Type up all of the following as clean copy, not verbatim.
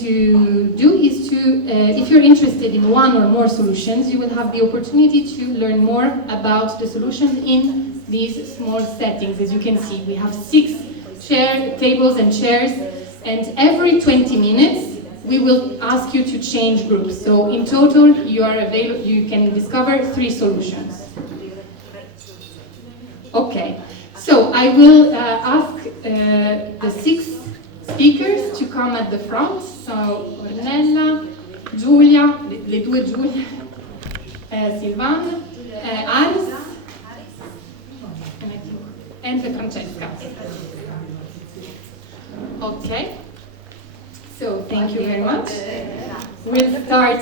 to do is to, if you're interested in one or more solutions, you will have the opportunity to learn more about the solutions in these small settings. As you can see, we have 6 tables and chairs, and every 20 minutes we will ask you to change groups. So in total, you can discover 3 solutions. Okay, so I will ask the 6 speakers to come at the front. So Ornela, Giulia, le due Giulia, Sylvain, Aris, and Francesca. Okay, so thank you very much. We'll start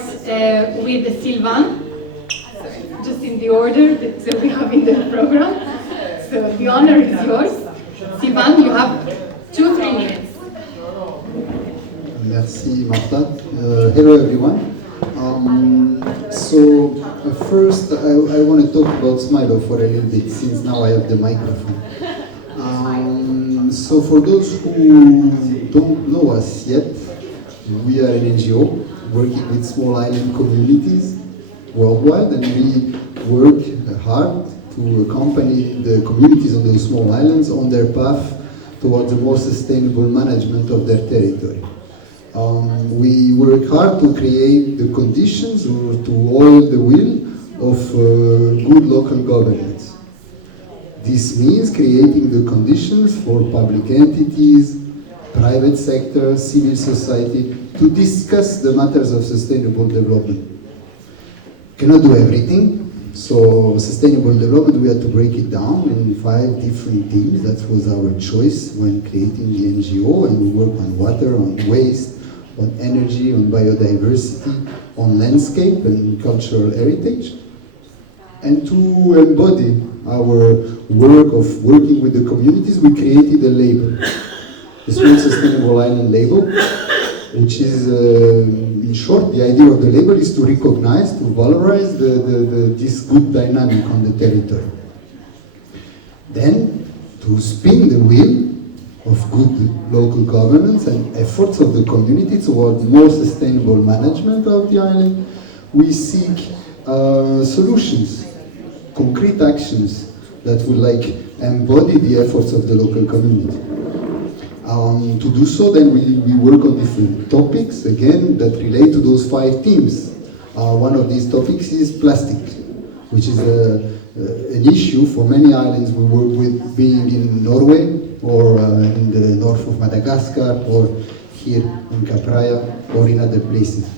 with Sylvain, just in the order that we have in the program. So the honor is yours. Sylvain, you have 2-3 minutes. Merci, Marta. Hello, everyone. First, I want to talk about SMILO for a little bit, since now I have the microphone. So for those who don't know us yet, we are an NGO working with small island communities worldwide, and we work hard to accompany the communities on those small islands on their path towards a more sustainable management of their territory. We work hard to create the conditions or to oil the wheel of good local governance. This means creating the conditions for public entities, private sector, civil society to discuss the matters of sustainable development. Cannot do everything. So sustainable development, we had to break it down in 5 different themes. That was our choice when creating the NGO, and we work on water, on waste, on energy, on biodiversity, on landscape and cultural heritage. And to embody our work of working with the communities, we created a label, the Small Sustainable Island label, which is, in short, the idea of the label is to recognize, to valorize this good dynamic on the territory. Then, to spin the wheel of good local governance and efforts of the community toward more sustainable management of the island, we seek solutions, concrete actions that will embody the efforts of the local community. To do so, then we work on different topics, again, that relate to those 5 themes. One of these topics is plastic, which is an issue for many islands we work with, being in Norway, or in the north of Madagascar, or here in Capraia, or in other places.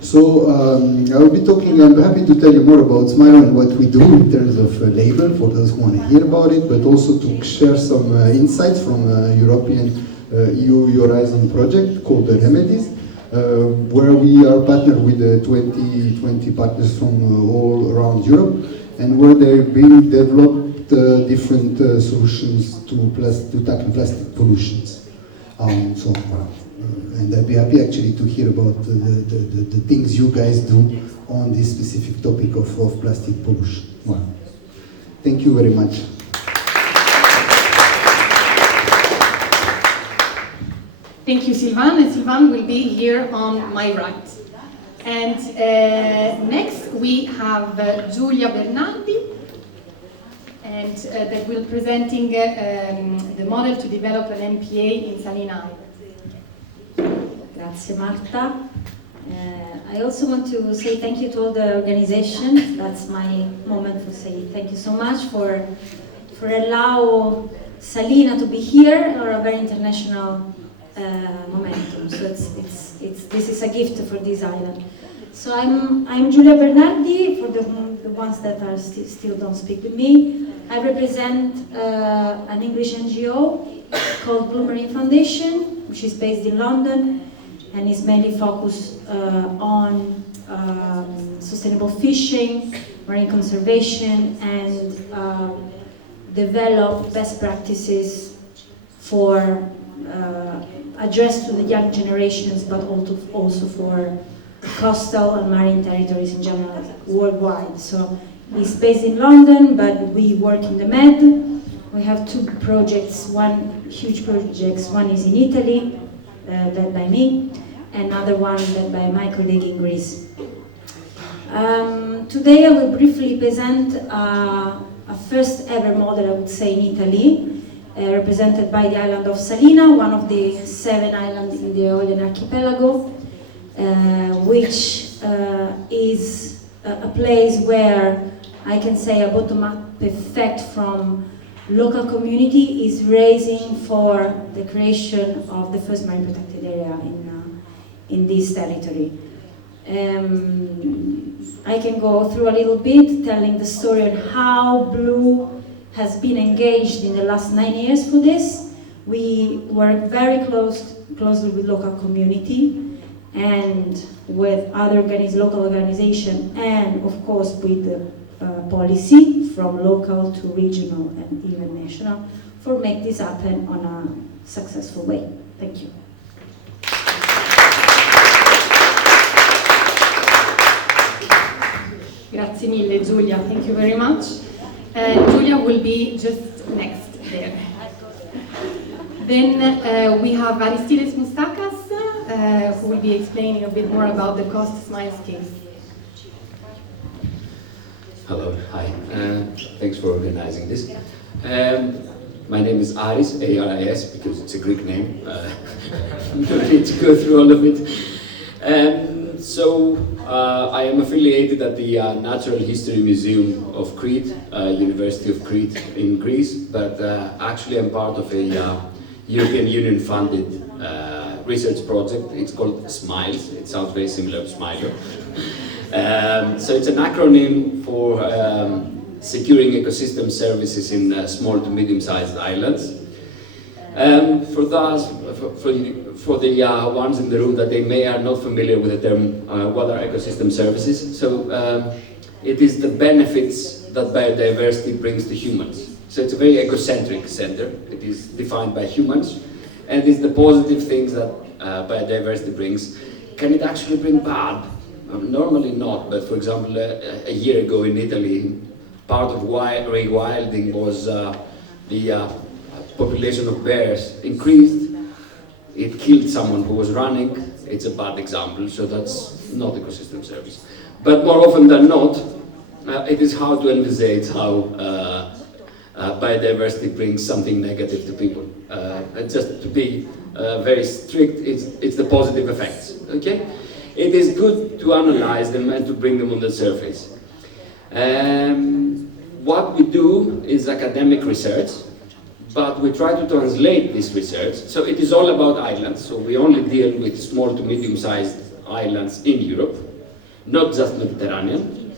So I will be talking, I'm happy to tell you more about SMILO and what we do in terms of label, for those who want to hear about it, but also to share some insights from European EU Horizon project called the Remedies, where we are partnered with 20 partners from all around Europe, and where they've been developed different solutions to tackle plastic pollutions. And I'd be happy actually to hear about the things you guys do on this specific topic of plastic pollution. Well, thank you very much. Thank you, Sylvain, and Sylvain will be here on my right. And next we have Giulia Bernardi, and that will presenting the model to develop an MPA in Salina. Grazie Marta. I also want to say thank you to all the organization. That's my moment to say thank you so much for allow Salina to be here, or a very international momentum. So this is a gift for this island. So I'm Giulia Bernardi, for the ones that are still don't speak with me. I represent an English NGO called Blue Marine Foundation, which is based in London and is mainly focused on sustainable fishing, marine conservation, and develop best practices for address to the young generations, but also for coastal and marine territories in general, worldwide. So it's based in London, but we work in the Med. We have 2 projects, huge projects. One is in Italy, led by me, and another one led by my colleague in Greece. Today I will briefly present a first ever model, I would say, in Italy, represented by the island of Salina, one of the 7 islands in the Aeolian archipelago, which is a place where I can say a bottom-up effect from local community is raising for the creation of the first marine protected area in this territory. I can go through a little bit telling the story on how Blue has been engaged in the last 9 years for this. We work very closely with local community and with other local organizations, and of course with the policy from local to regional and even national for make this happen on a successful way. Thank you. Grazie mille, Giulia. Thank you very much. Giulia will be just next there. Then we have Aristides Moustakas, who will be explaining a bit more about the cost SMILE case. Hello, hi. Thanks for organizing this. My name is Aris, A-R-I-S, because it's a Greek name. No need to go through all of it. I am affiliated at the Natural History Museum of Crete, University of Crete in Greece, but actually I'm part of a European Union funded research project. It's called SMILE. It sounds very similar to SMILO. So it's an acronym for securing ecosystem services in small to medium-sized islands. For the ones in the room that they may are not familiar with the term, what are ecosystem services? So it is the benefits that biodiversity brings to humans. So it's a very ecocentric center. It is defined by humans, and it's the positive things that biodiversity brings. Can it actually bring bad? Normally not, but for example, a year ago in Italy, part of rewilding was the population of bears increased. It killed someone who was running. It's a bad example, so that's not ecosystem service. But more often than not, it is hard to envisage how biodiversity brings something negative to people. And just to be very strict, it's the positive effects, okay? It is good to analyze them and to bring them on the surface. What we do is academic research, but we try to translate this research. So it is all about islands, so we only deal with small to medium-sized islands in Europe, not just Mediterranean.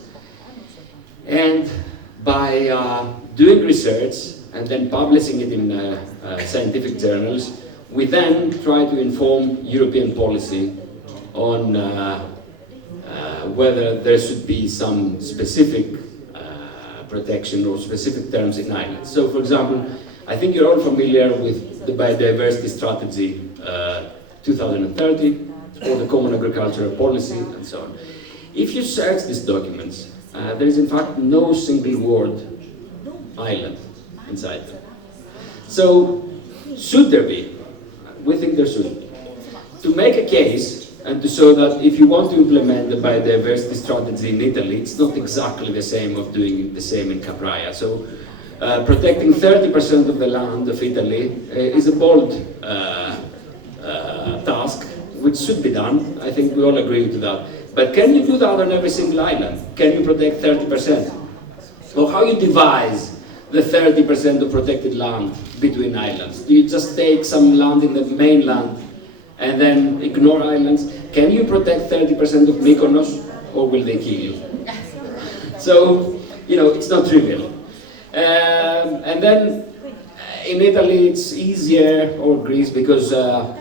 And by doing research and then publishing it in scientific journals, we then try to inform European policy on whether there should be some specific protection or specific terms in islands. So for example, I think you're all familiar with the biodiversity strategy 2030, it's called the Common Agricultural Policy and so on. If you search these documents, there is in fact no single word island inside them. So should there be? We think there should. To make a case and to show that if you want to implement the biodiversity strategy in Italy, it's not exactly the same of doing the same in Capraia. So protecting 30% of the land of Italy is a bold task, which should be done. I think we all agree to that. But can you do that on every single island? Can you protect 30%? Or how you devise the 30% of protected land between islands? Do you just take some land in the mainland and then ignore islands? Can you protect 30% of Mykonos, or will they kill you? So, you know, it's not trivial. And then in Italy it's easier, or Greece, because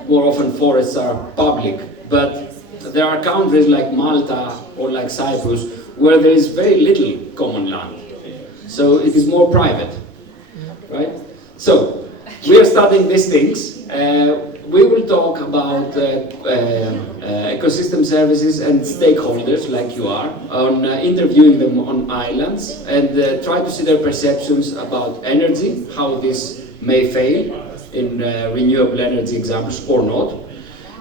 more often forests are public. But there are countries like Malta or like Cyprus where there is very little common land. So it is more private, right? So we are studying these things. We will talk about ecosystem services and stakeholders, like you are, on interviewing them on islands and try to see their perceptions about energy, how this may fail in renewable energy examples or not.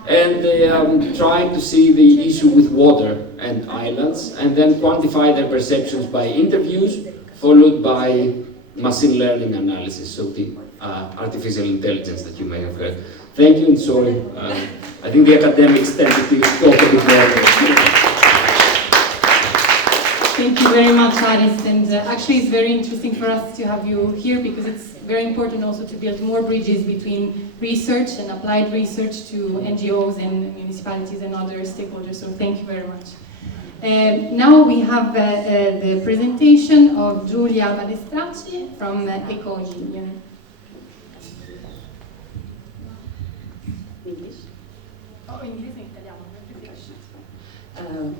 And they trying to see the issue with water and islands, and then quantify their perceptions by interviews, followed by machine learning analysis, so the artificial intelligence that you may have heard. Thank you, and sorry, I think the academics tend to talk a bit more. Thank you very much, Aris, and actually it's very interesting for us to have you here because it's very important also to build more bridges between research and applied research to NGOs and municipalities and other stakeholders, so thank you very much. Now we have the presentation of Giulia Bernardi from Eco Union. English? Oh, English and Italiano.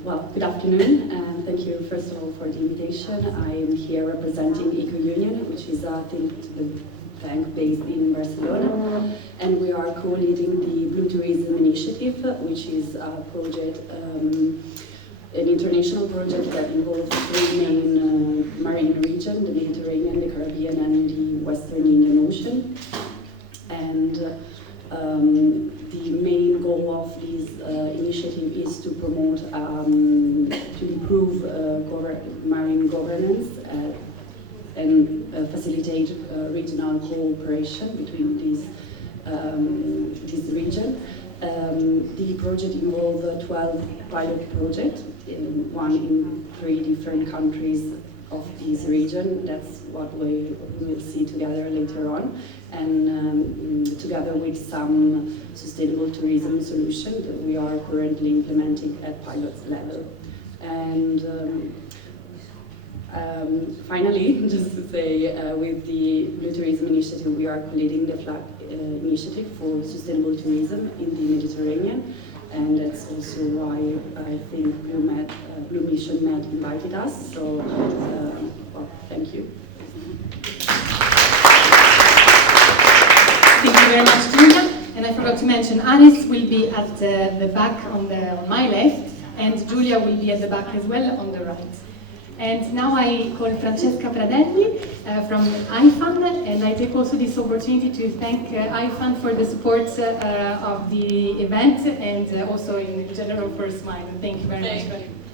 Well, good afternoon, and thank you first of all for the invitation. I am here representing Eco Union, which is a think tank based in Barcelona, and we are co-leading the Blue Tourism Initiative, which is a project, an international project that involves three main marine regions: the Mediterranean, the Caribbean, and the Western Indian Ocean. And the main goal of this initiative is to promote, to improve marine governance and facilitate regional cooperation between this region. The project involved 12 pilot projects, one in 3 different countries of this region. That's what we will see together later on, and together with some sustainable tourism solution that we are currently implementing at pilot level. And finally, just to say, with the Blue Tourism Initiative, we are co-leading the flag initiative for sustainable tourism in the Mediterranean, and that's also why I think Blue Mission Med invited us. So, well, thank you. Thank you very much, Giulia. And I forgot to mention, Aris will be at the back on my left, and Giulia will be at the back as well on the right. And now I call Francesca Pradelli from IFAN, and I take also this opportunity to thank IFAN for the support of the event and also in general for SMILO. Thank you very much.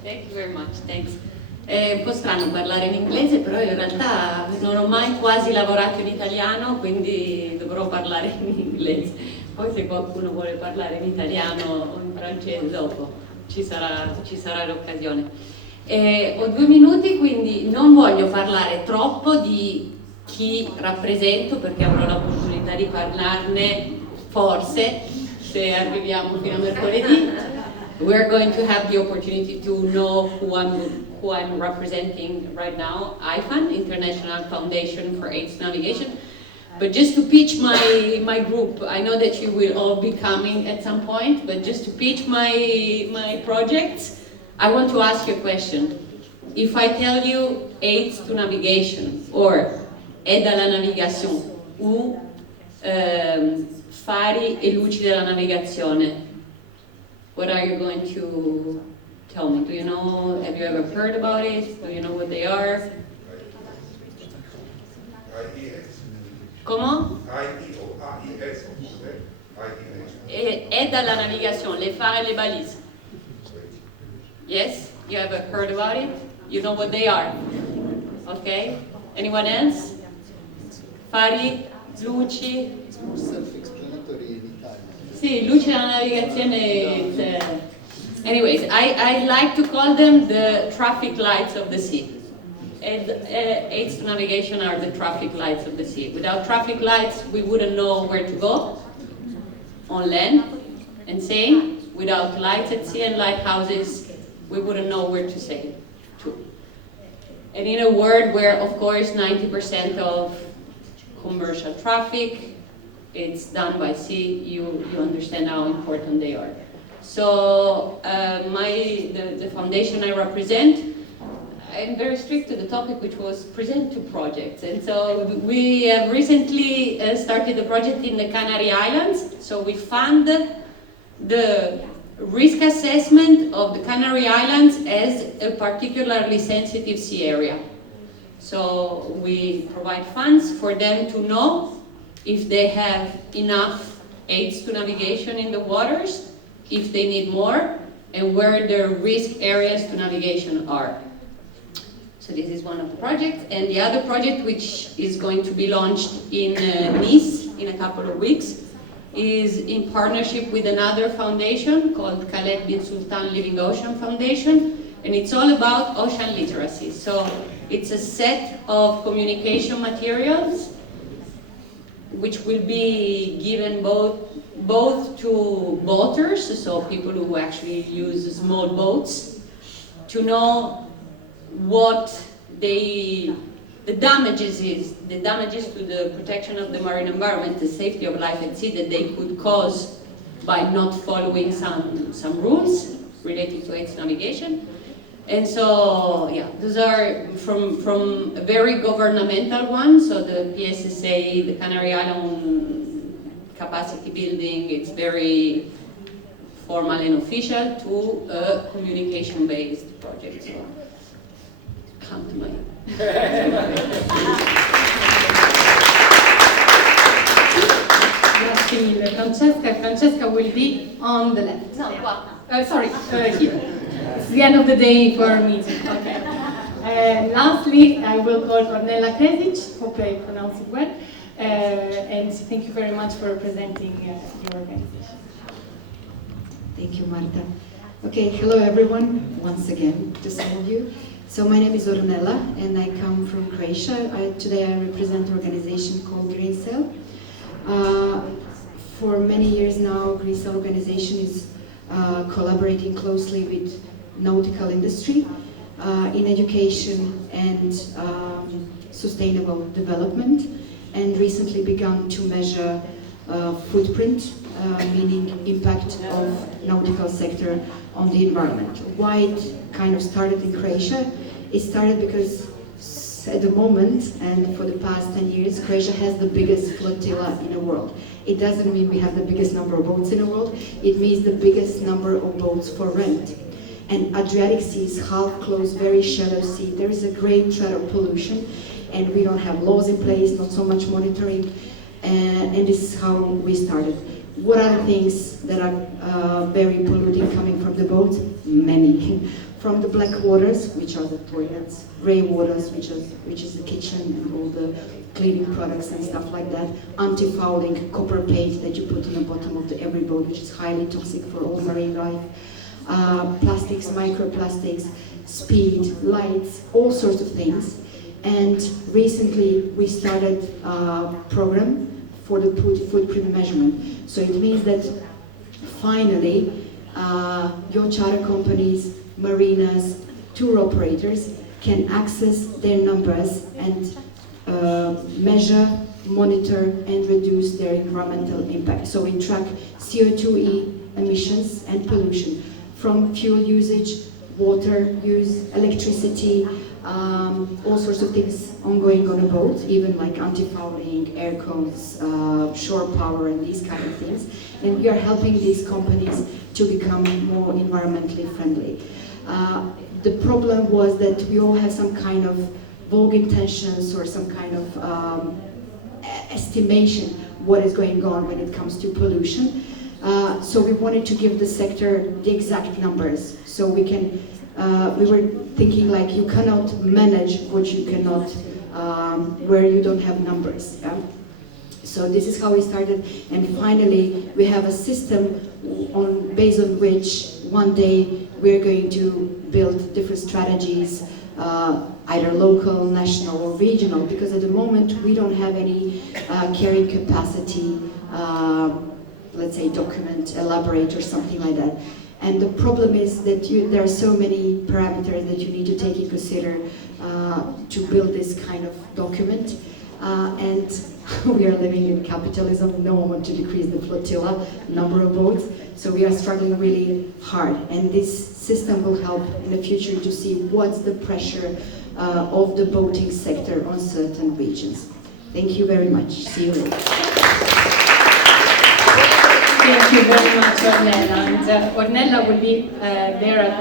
Thank you very much, thanks. È un po' strano parlare in inglese, però in realtà non ho mai quasi lavorato in italiano, quindi dovrò parlare in inglese. Poi se qualcuno vuole parlare in italiano o in francese dopo ci sarà l'occasione. Ho 2 minuti, quindi non voglio parlare troppo di chi rappresento perché avrò l'opportunità di parlarne forse se arriviamo fino a mercoledì. We're going to have the opportunity to know who I'm representing right now, IFAN, International Foundation for AIDS Navigation. But just to pitch my group, I know that you will all be coming at some point, but just to pitch my projects, I want to ask you a question. If I tell you AIDS to navigation, or aide à la navigation, ou fari e luci della navigazione, what are you going to tell me? Do you know, have you ever heard about it? Do you know what they are? Comment? Aide à la navigation, les phares et les balises. Yes? You ever heard about it? You know what they are? Okay? Anyone else? Fari, luci? Self-explanatory in Italian. Sì, luci della navigazione. Anyways, I like to call them the traffic lights of the sea. Aids to navigation are the traffic lights of the sea. Without traffic lights, we wouldn't know where to go on land. And same, without lights at sea and lighthouses, we wouldn't know where to sail to. And in a world where, of course, 90% of commercial traffic, it's done by sea, you understand how important they are. So the foundation I represent, I'm very strict to the topic, which was present to projects. And so we have recently started a project in the Canary Islands. So we fund the risk assessment of the Canary Islands as a particularly sensitive sea area. So we provide funds for them to know if they have enough aids to navigation in the waters if they need more, and where their risk areas to navigation are. So this is one of the projects, and the other project, which is going to be launched in Nice in a couple of weeks, is in partnership with another foundation called Khaled bin Sultan Living Ocean Foundation, and it's all about ocean literacy. So it's a set of communication materials which will be given both to boaters, so people who actually use small boats, to know what the damages to the protection of the marine environment, the safety of life at sea that they could cause by not following some rules related to its navigation. And so, yeah, those are from a very governmental one, so the PSSA, the Canary Island capacity building, it's very formal and official, to a communication-based project. So, come to my... Francesca will be on the left. No, sorry, here. It's the end of the day for our meeting. Okay. Lastly, I will call Ornela Krezic. Hope I pronounce it well. And thank you very much for presenting your organization. Thank you, Marta. Okay, hello everyone, once again, to some of you. So my name is Ornela, and I come from Croatia. Today I represent an organization called Green Cell. For many years now, Green Cell organization is collaborating closely with nautical industry in education and sustainable development, and recently begun to measure footprint, meaning impact of nautical sector on the environment. Why it kind of started in Croatia? It started because at the moment, and for the past 10 years, Croatia has the biggest flotilla in the world. It doesn't mean we have the biggest number of boats in the world, it means the biggest number of boats for rent. And Adriatic Sea is half closed, very shallow sea. There is a great threat of pollution, and we don't have laws in place, not so much monitoring, and this is how we started. What are the things that are very polluting coming from the boats? Many. From the black waters, which are the toilets, grey waters, which is the kitchen and all the cleaning products and stuff like that, anti-fouling, copper paste that you put on the bottom of every boat, which is highly toxic for all marine life, plastics, microplastics, speed, lights, all sorts of things. And recently we started a program for the footprint measurement. So it means that finally your charter companies, marinas, tour operators can access their numbers and measure, monitor and reduce their environmental impact. So we track CO2e emissions and pollution from fuel usage, water use, electricity, all sorts of things ongoing on a boat, even like anti-fouling, air cones, shore power and these kind of things. And we are helping these companies to become more environmentally friendly. The problem was that we all have some kind of vague intentions or some kind of estimation what is going on when it comes to pollution. So we wanted to give the sector the exact numbers. So we can, we were thinking like you cannot manage what you cannot, where you don't have numbers. Yeah? So this is how we started, and finally we have a system based on which one day we're going to build different strategies, either local, national or regional, because at the moment we don't have any carrying capacity, let's say document, elaborate or something like that. And the problem is that there are so many parameters that you need to take into consider to build this kind of document. And we are living in capitalism, no one wants to decrease the flotilla, number of boats, so we are struggling really hard. And this system will help in the future to see what's the pressure of the boating sector on certain regions. Thank you very much. See you later. Thank you very much, Ornella. And Ornella will be there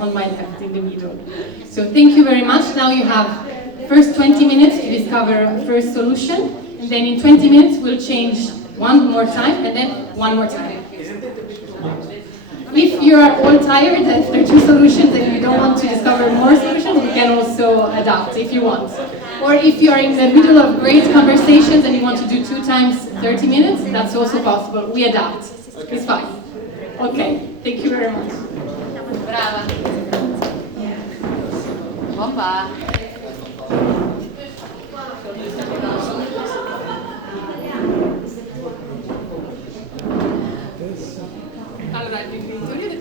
on my left in the middle. So thank you very much. Now you have first 20 minutes to discover a first solution, and then in 20 minutes we'll change one more time, and then one more time. If you are all tired after 2 solutions and you don't want to discover more solutions, we can also adapt if you want. Or if you are in the middle of great conversations and you want to do 2 times 30 minutes, that's also possible. We adapt. It's fine. Okay, thank you very much. Brava. Bomba. Allora, l'inventore